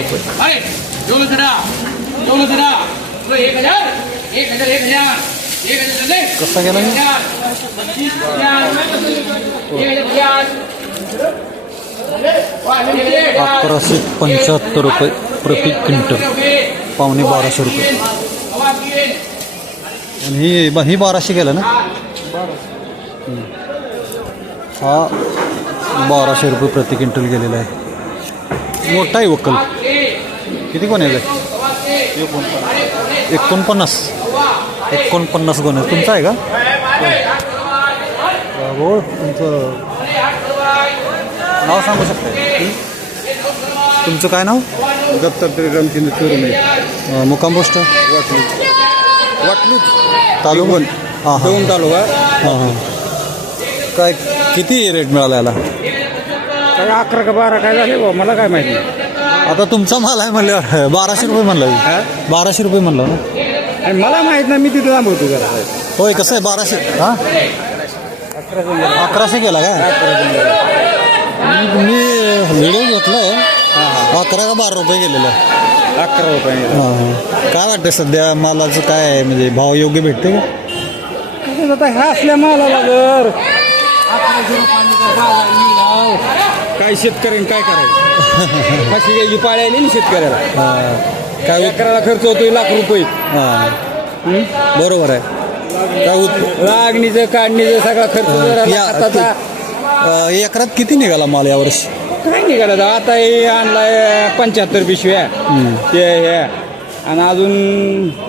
रुपये. कसा गेला 1175 रुपये प्रति क्विंटल, पावणे 1200 रुपये. आणि ही 1200 गेला ना. हा 1200 रुपये प्रति क्विंटल गेलेला आहे. मोठा आहे वक्कल. किती कोण आहे? 49 कोण आहे? तुमचा आहे का? हो. तुमचं नाव सांगू शकता? तुमचं काय नाव? दत्तात्रय रामचंद्र चोरमे. मुक्काम पोस्ट वाटलूच तालुका. हां हां. दोन तालुका. हां हां. काय किती रेट मिळाला याला? काय 11 का 12 काय झाले बा, मला काय माहिती. आता तुमचा माल आहे म्हणल्यावर 1200 रुपये म्हणलं. 1200 रुपये म्हणलं ना. आणि मला माहित नाही, मी तिथे थांबवतो जरा. होय. कसं आहे 1200? हां 1100 गेला का? मी व्हिडिओ घेतला. 11 का 12 रुपये गेलेलं. 11 रुपये. हां हां. काय वाटतं सध्या मालाचं काय आहे, म्हणजे भाव योग्य भेटते का? कसं आता ह्या असल्या मालाला जर काय शेतकऱ्यांनी काय करायचं? फाशी घ्यायची पाळी आली ना शेतकऱ्याला. काय एकराला खर्च होतो ₹1,00,000. हां बरोबर आहे. काय लागणीचं काढणीचं सगळा खर्च हाताचा. एकरात किती निघाला माल यावर्षी? काय निघाला आता? हे आणलाय 75 पिशव्या ते हे, आणि अजून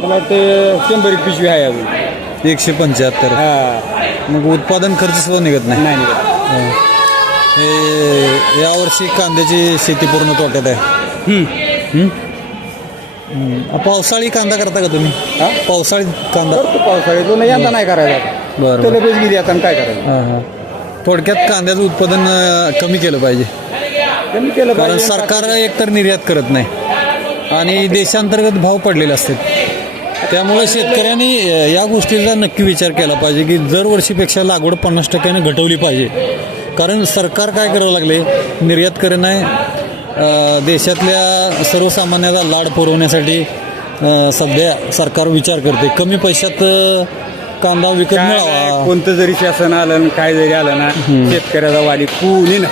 मला वाटतं 100 पिशव्या आहे अजून. 175. हा. मग उत्पादन खर्च सुद्धा निघत नाही. नाही निघत. हे यावर्षी कांद्याची शेती पूर्ण तोट्यात आहे. पावसाळी कांदा करता का तुम्ही? पावसाळी कांदा करतो. पावसाळी तो यंदा नाही करायचा. बरं. त्याला बेस गेली आता काय करायचं. हां हां. थोडक्यात कांद्याचं उत्पादन कमी केलं पाहिजे, कमी केलं कारण पाहिजे. सरकार एकतर निर्यात करत नाही आणि देशांतर्गत भाव पडलेले असतात. त्यामुळे शेतकऱ्यांनी या गोष्टीचा नक्की विचार केला पाहिजे की दरवर्षीपेक्षा लागवड 50% घटवली पाहिजे. कारण सरकार काय करावं लागले, निर्यात करणं आहे. देशातल्या सर्वसामान्याचा लाड पुरवण्यासाठी सध्या सरकार विचार करते कमी पैशात कांदा विकत मिळावा. कोणतं जरी शासन आलं काय जरी आलं ना, शेतकऱ्याचा वाली कुणी ना.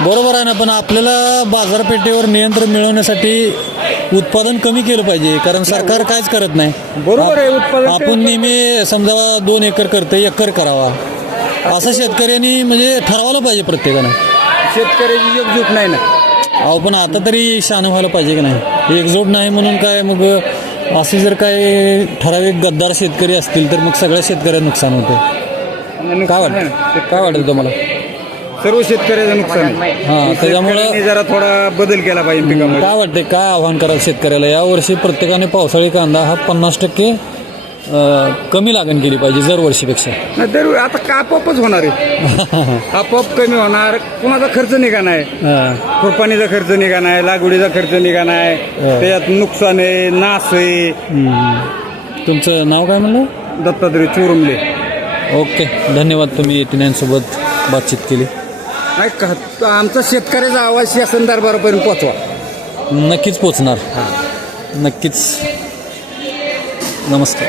बरोबर आहे ना. पण आपल्याला बाजारपेठेवर नियंत्रण मिळवण्यासाठी उत्पादन कमी केलं पाहिजे, कारण सरकार काहीच करत नाही. बरोबर आहे. उत्पादन आपण नेहमी समजा 2 एकर करते, एकर करावा असं शेतकऱ्यांनी म्हणजे ठरवायला पाहिजे प्रत्येकानं. शेतकऱ्याची एकजूट नाही ना. अहो पण आता तरी शहाणं व्हायला पाहिजे की नाही. एकजूट नाही म्हणून काय मग असे जर काय ठराविक गद्दार शेतकरी असतील तर मग सगळ्या शेतकऱ्यांना नुकसान होतं. काय वाटतं तुम्हाला? सर्व शेतकऱ्याचं नुकसान आहे. हां त्याच्यामुळं जरा थोडा बदल केला पाहिजे पिकामध्ये. काय वाटते, काय आव्हान करावं शेतकऱ्याला? यावर्षी प्रत्येकाने पावसाळी कांदा हा 50% कमी लागण केली पाहिजे दरवर्षीपेक्षा. नाही तर आता का आपोआपच होणार आहे. आपोआप कमी होणार. कुणाचा खर्च निघा नाही, खुरपाणीचा खर्च निघा नाही, लागवडीचा खर्च निघा नाही. त्याच्यात नुकसान आहे, नाश आहे. तुमचं नाव काय म्हणलं? दत्तात्रय चोरमले. ओके धन्यवाद. तुम्ही 89 सोबत बातचीत केली. नाही का आमचा शेतकऱ्याचा आवाज शासन दरबारापर्यंत पोचवा. नक्कीच पोचणार. नक्कीच. नमस्कार.